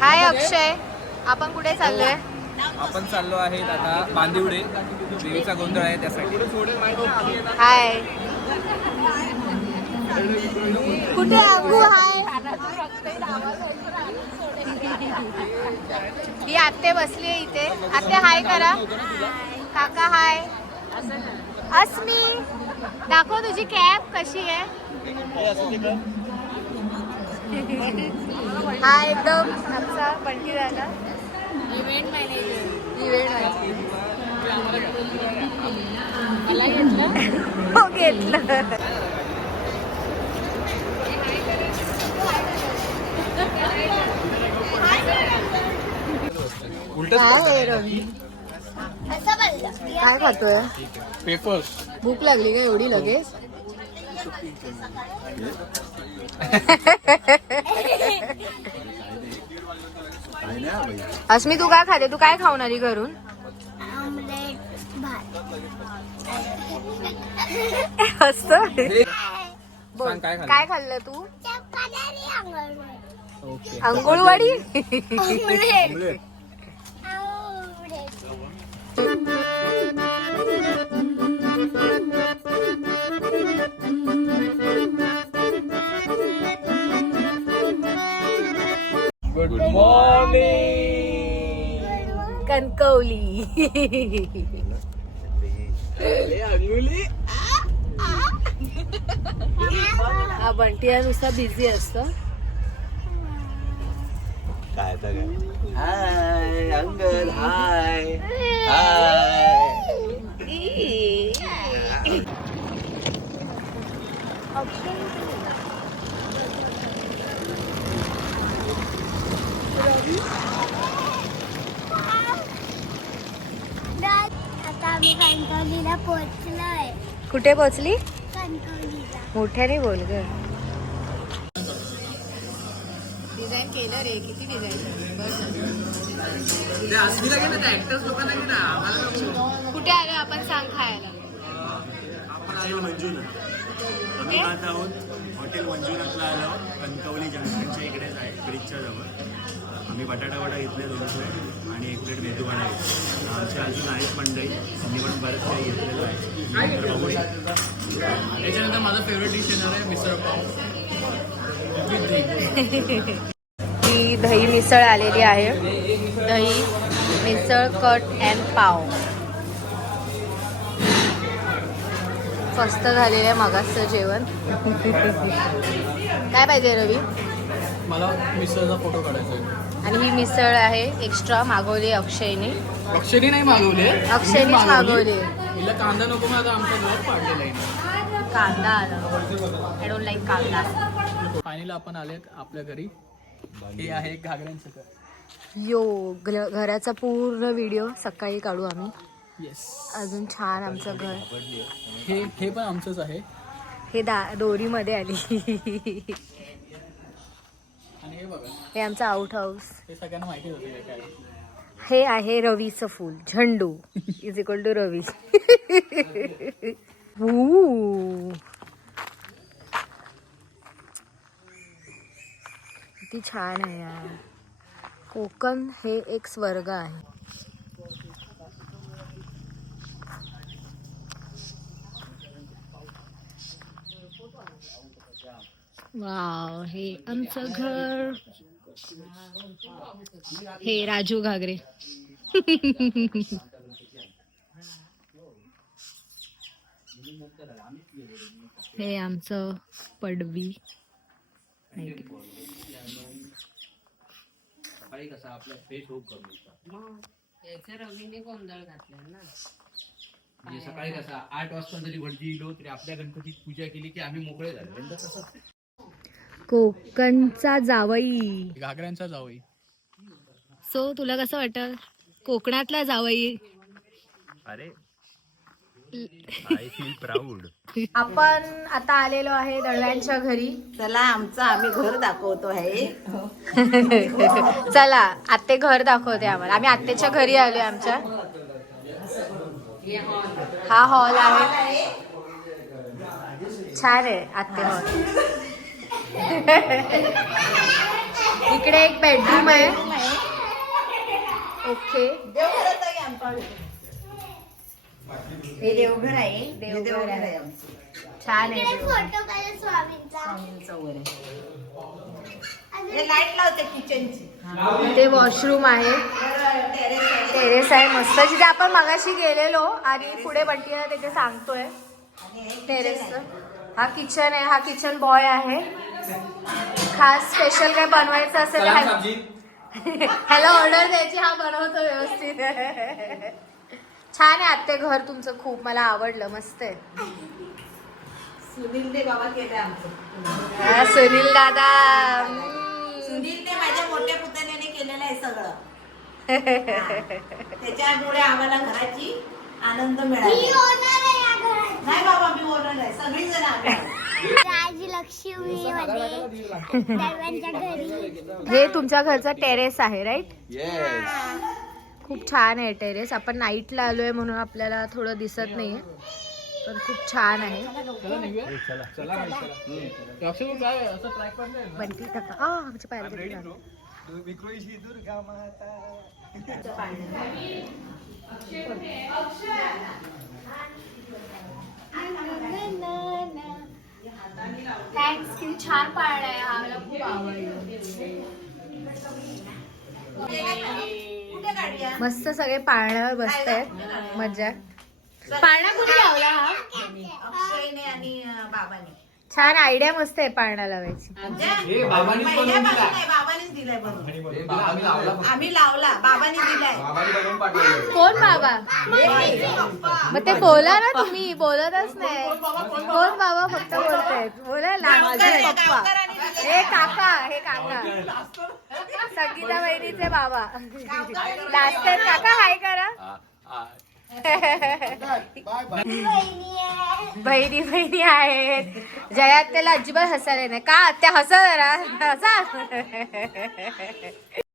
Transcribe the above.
हाय अक्षय आपण कुठे चाललोय? आपण चाललो आहेत आता बांदिवडे. देवीचा गोंधळ आहे त्यासाठी. हाय. कुठे अंगू हाय. ही आत्ते बसली आहे इथे. आत्ते हाय करा. काका हाय. अस्मी दाखव तुझी कॅप कशी आहे? हा एकदम. आमचा झाला इव्हेंट मॅनेजर इव्हेंट हो घेतलं. काय रवी. काय खातोय? पेपर्स भूक लागली का एवढी लगेच? अस्मी तू काय खाते? तू काय खाऊन आली घरून? असत काय खाल्लं? काय खाल्लं तू? ओके. अंघोळवाडी गुड मॉर्निंग कणकवली. हा बंटी हा नुसता बिझी असतो. काय तर हाय अंकल हाय. हाय. आम्ही कणकवलीला पोहोचलोय. कुठे पोहोचली? कणकवलीला मोठ्याने बोल ग. डिझाईन केलं रे किती डिझाईन? कुठे आलो आपण सांग खायला. पाहत आहोत हॉटेल मंजुनाथला आलो. कणकवली जंक्शनच्या इकडेच आहे ब्रिजच्या जवळ. आम्ही बटाटा वडा घेतले दोन प्लेट आणि एक प्लेट मेदू वडा घेतला. आमच्या अजून आहेत मंडळी त्यांनी पण बरंच काही घेतलेलं आहे. त्याच्यानंतर माझं फेवरेट डिश येणार आहे मिसळ पाव. ही दही मिसळ आलेली आहे. दही मिसळ कट अँड पाव. मस्त झालेलं आहे मगाचं जेवण. काय पाहिजे रवी? मला मिसळचा फोटो काढायचा आहे. आणि ही मिसळ आहे एक्स्ट्रा मागवली अक्षयने. अक्षरी नाही मागवले अक्षयनेच मागवली. हिला कांदा नको आता आमचा घर पाडलेला आहे. कांदा आला. आय डोंट लाईक कांदा. फायनली आपण आलेत आपल्या घरी. हे आहे घागऱ्यांचं यो घराचा पूर्ण व्हिडिओ सकाळी काढू आम्ही. येस अजून छान आमचं घर. हे हे पण आमचंच आहे. हे दा दोरीमध्ये आली. आणि हे बघा. हे आमचं आउट हाऊस हे सगळ्यांना माहितीच होते हे काय. हे आहे रवीचं फूल. झंडू. Is equal to Ravi. किती छान आहे यार. कोकण हे एक स्वर्ग आहे. वाव हे आमचं घर. हे राजू घागरे. हे आमचं पडवी. म्हणजे सकाळी कसा आठ वाजता जरी वरती गेलो तरी आपल्या गणपतीत पूजा केली की आम्ही मोकळे झालो. कोकणचा जावई. घागऱ्यांचा जावई. सो तुला कसं वाटत कोकणातला जावई. अरे. आय फील प्राऊड आपण आता आलेलो आहे दळव्यांच्या घरी. चला आमचं आम्ही घर दाखवतो आहे. चला आत्ते घर दाखवते आम्हाला. आम्ही आत्तेच्या घरी आलोय आमच्या. हा हॉल आहे. छान आहे आत्ते हॉल. इकडे एक बेडरूम आहे. ओके देवघरात आहे आमचं. हे देवघर आहे. हे देवघर आहे. छान आहे. देवघर. फोटो काढा स्वामींचा. स्वामींचं वर आहे. हे लाइट लावते किचनची ते वॉशरूम आहे टेरेस आहे. टेरेस आहे मस्त. जिथे आपण मगाशी गेलेलो आणि पुढे बंटीला तिथे सांगतोय. आणि हे. हा किचन आहे हा किचन बॉय आहे. खास स्पेशल काय बनवायचं असेल ह्याला ऑर्डर द्यायची हा बनवतो व्यवस्थित. छान आहे आत्ते घर तुमचं खूप मला आवडलं मस्त आहे. सुनील दे बाबा केलं आमचं. हा, सुनील दादा. हम्म. सुनीलने माझ्या मोठ्या पुतण्याने केलेलं आहे सगळं. त्याच्यामुळे आम्हाला घराची आनंद मिळाला होणार आहे या घरात नाही बाबा मी ओरड आहे सगळी जण आम्ही हे तुमच्या घरचं टेरेस आहे राईट खूप छान आहे टेरेस आपण नाईटला आलोय म्हणून आपल्याला थोडं दिसत नाहीये पण खूप छान आहे. नाही बंटी आ, आमच्या पायाला लागलं. छान पाळणा आहे हा मला खूप आवडलं. मस्त सगळे पाळण्यावर बसत आहेत मज्जा पाळणा कुठे लावला हा? अक्षयने आणि बाबाने. छान आयडिया मस्त आहे पाळणा लावायची. बाबांनीच बनवून पहिल्यापासून दिला. नाही, बाबानेच दिलाय बनवून. हे बाबांनी लावला फक्त. आम्ही लावला बाबाने दिलाय. बाबांनी बनवून पाठवलं कोण बाबा? पप्पा. मग ते बोला ना तुम्ही बोलतच नाही. कोण बाबा फक्त बोलतायत बोला ना माझे पप्पा. हे काका हे काका. संगीता बहिणीचे बाबा. लास्ट टाइम काका हाय करा. बहिणी बहिणी आहेत. जयात त्याला अजिबात हसायला नाही. का? त्या हसा जरा. हसा.